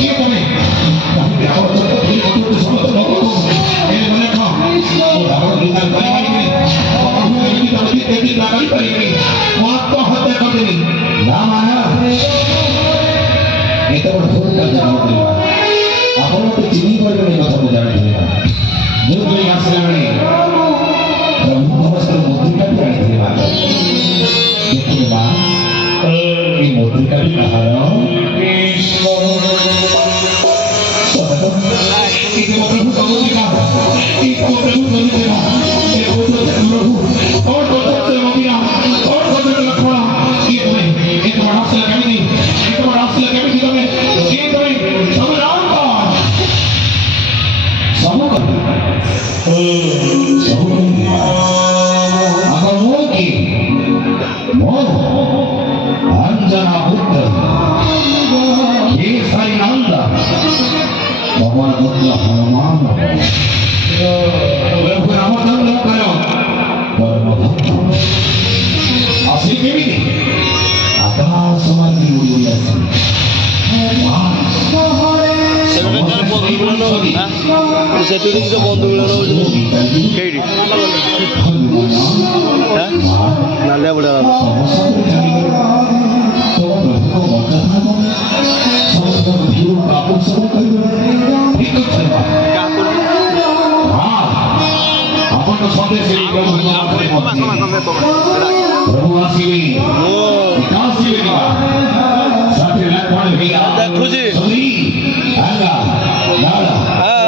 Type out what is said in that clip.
କିଏ ତମେ କାହିଁକି ଆମର ଚୋଟ ଧରି କଟୁଛି ସମସ୍ତ ଲୋକକୁ ଏ ମନେ ରଖ ମୁଁ ରାବଣ ବିଚାର କରିପାରିବି ପ୍ରଭୁ ଏମିତି ତମେ କେମିତି କରିପାରିବି ମୁଁ ଆତ୍ମହତ୍ୟା କରିଦେବି ନା ମାୟା ଏତେ ବଡ଼ ଭୁଲ କାର୍ଯ୍ୟ ନ କରିବା ଆପଣ ମୋତେ ଚିହ୍ନି ପାରିବେନି କଥା ମୁଁ ଜାଣିଥିଲି ନା ମୁଁ ତୁମେ ଆସିଲା ବେଳେ ପ୍ରଭୁ ସମସ୍ତ ମୁଦ୍ରିକାଟି ଆଣିଥିଲି ମା ଦେଖିଲେ ମା এই মুদ্রিকাটি কাহার अंजना पुत्र केसरी नंदा भगवान पुत्र हनुमान प्रभु रामचंद्र करो परम भक्त असली केमिति आकाश मार्गे उड़ी उड़ी आसी সেটার বন্ধু মিলানো হ্যাঁ সেটা কিন্তু বন্ধু মিলানো কেডি হ্যাঁ নালিয়া বড় খুঁজি হ্যাঁ